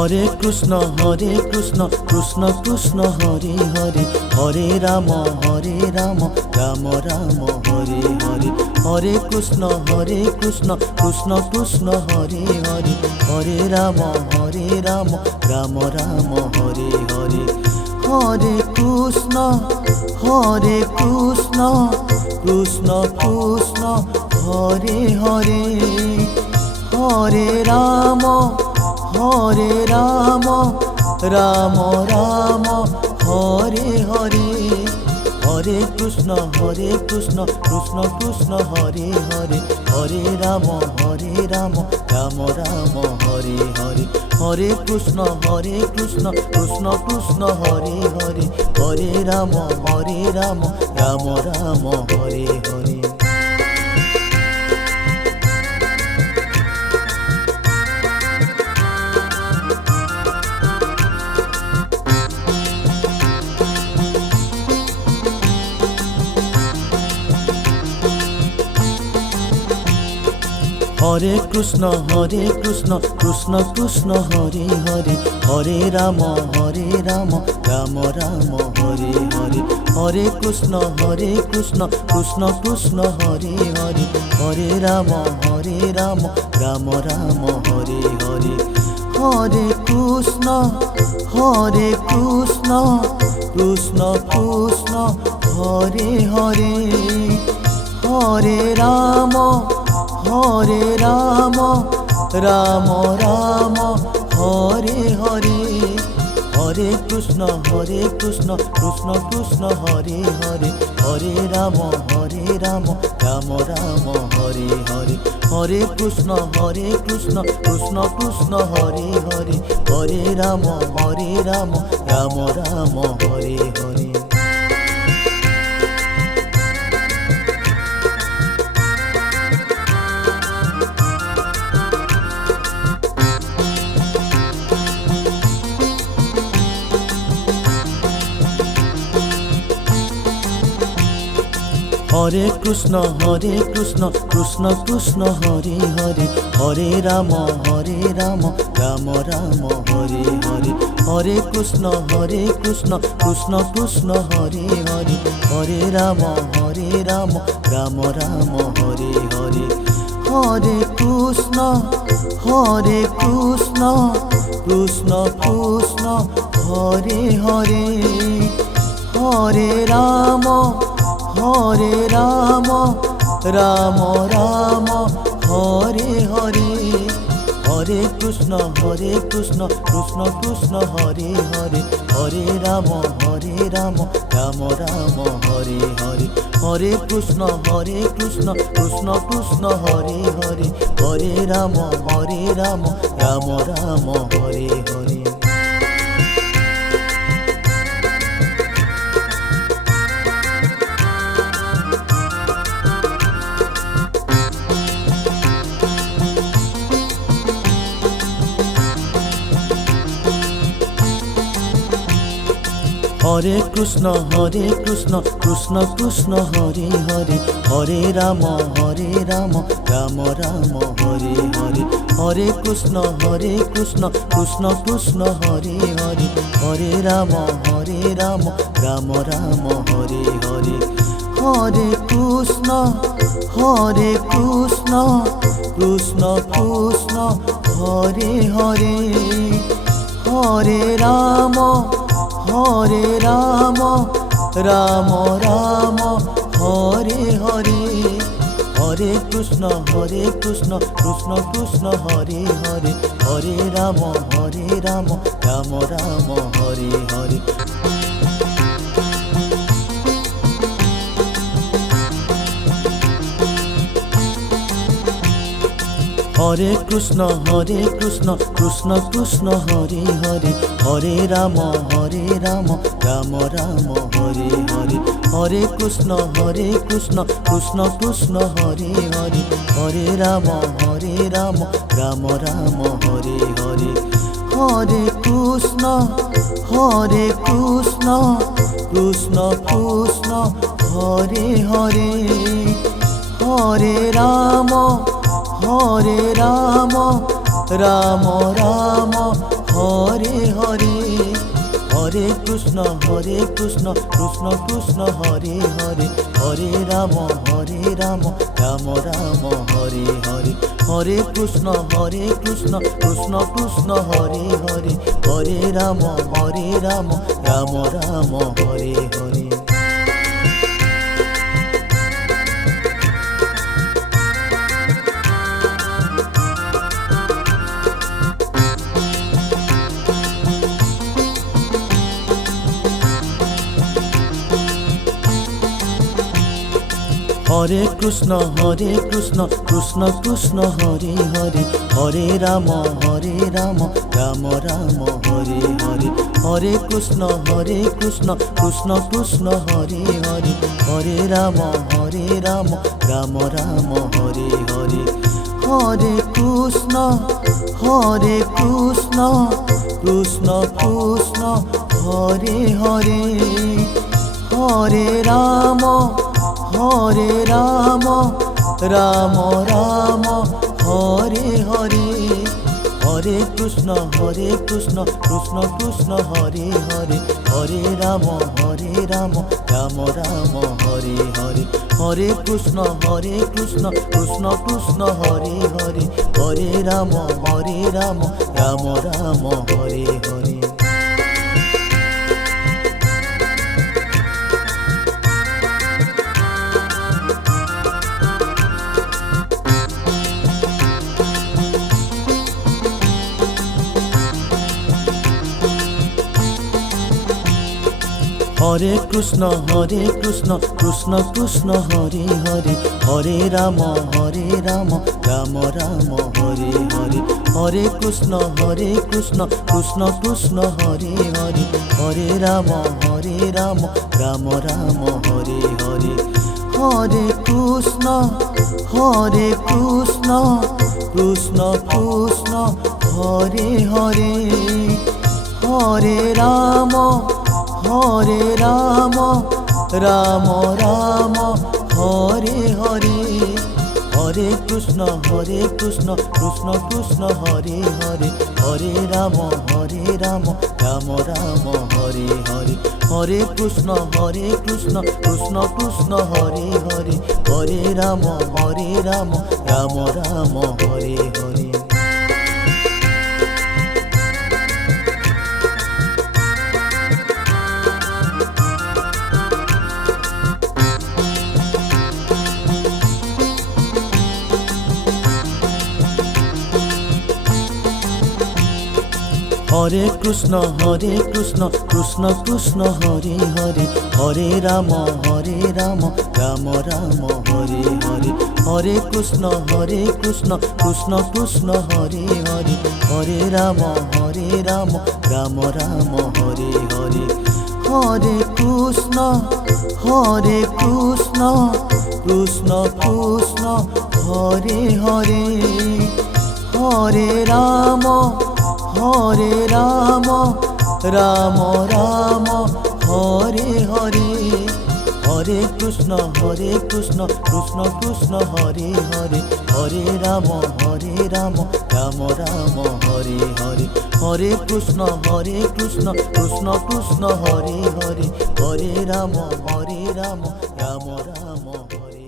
Krishna Krishna Krishna Hare Hare, Hare Ram Ram Ram Hare Hare. Hare Krishna Krishna Krishna Hare Hare, Hare Ram Ram Ram Hare Hare. Hare Krishna Krishna Krishna Hare Hare, Hare Ram Ram Ram Hare Hare. Hare Krishna Krishna Krishna Hare Hare, Hare Ram Ram Ram Hare Hare. Hare Krishna Krishna Krishna Hare Hare, Hare Ram Ram Ram Hare Hare. Hare Krishna Krishna Krishna Hare Hare, Hare Ram Ram Ram Hare Hare. Hare Krishna Krishna Krishna Hare Hare, Hare Ram Ram Ram Hare Hare. Hare Krishna Krishna Krishna Hare Hare, Hare Ram Ram Ram Hare Hare. Hare Krishna Krishna Krishna Hare Hare, Hare Ram Ram Ram Hare Hare. Hare Krishna Krishna Krishna Hare Hare, Hare Ram Ram Hare Hare. Hare Krishna Krishna Krishna Hare Hare, Hare Ram Ram Ram Hare Hare. Hare Krishna Krishna Krishna Hare Hare, Hare Ram Ram Hare Hare. Hare Krishna Krishna Krishna Hare Hare, Hare Ram Ram Ram Hare Hare. Hare Krishna Krishna Krishna Hare Hare, Hare Ram Ram Hare Hare. Hare Krishna Krishna Krishna Hare Hare, Hare Ram Ram Hare Hare. Hare Krishna Krishna Krishna Hare Hare, Hare Ram Ram Ram Hare Hare. Hare Krishna Krishna Krishna Hare Hare, Hare Ram Ram Hare Hare. Hare Krishna Krishna Krishna Hare Hare, Hare Ram Ram Ram Hare Hare. Hare Krishna Krishna Krishna Hare Hare, Hare Ram Ram Hare Hare. Hare Krishna Krishna Krishna Hare Hare, Hare Ram Ram Hare Hare. Hare Krishna Krishna Krishna Hare Hare, Hare Ram Ram Hare Hare. Hare Krishna Krishna Krishna Hare Hare, Hare Ram Ram Ram Hare Hare Hare Krishna Krishna Krishna Hare Hare Hare Ram Ram Ram Hare Hare Hare Krishna Krishna Krishna Hare Hare Hare Ram Ram Ram Hare Hare. Hare Krishna Krishna Krishna Hare Hare Hare Ram Ram Ram Hare Hare Hare Krishna Krishna Krishna Hare Hare Hare Ram Ram Hare Hare Hare Krishna Krishna Krishna Hare Hare Hare Ram Ram Ram Hare Hare Hare Krishna Krishna Krishna Hare Hare Hare Ram Ram Ram Hare Hare Hare Krishna Krishna Krishna Hare Hare Hare Ram Ram Hare Hare. Hare Krishna Krishna Krishna Hare Hare Hare Ram Ram Ram Hare Hare Hare Krishna Krishna Krishna Hare Hare Hare Ram Ram Hare Hare Hare Krishna Krishna Krishna Hare Hare Hare Ram Ram Ram Hare Hare Hare Krishna Krishna Krishna Hare Hare Hare Ram Ram Ram Hare Hare Hare Krishna Krishna Krishna Hare Hare Hare Ram Ram Hare Hare. Hare Krishna Krishna Krishna Hare Hare Hare Ram Ram Ram Hare Hare Hare Krishna Krishna Krishna Hare Hare Hare Ram Ram Hare Hare Hare Krishna Krishna Krishna Hare Hare Hare Ram Ram Ram Hare Hare Hare Krishna Krishna Krishna Hare Hare Hare Ram Ram Ram Hare Hare Hare Krishna Krishna Krishna Hare Hare Hare Ram Ram Ram Hare.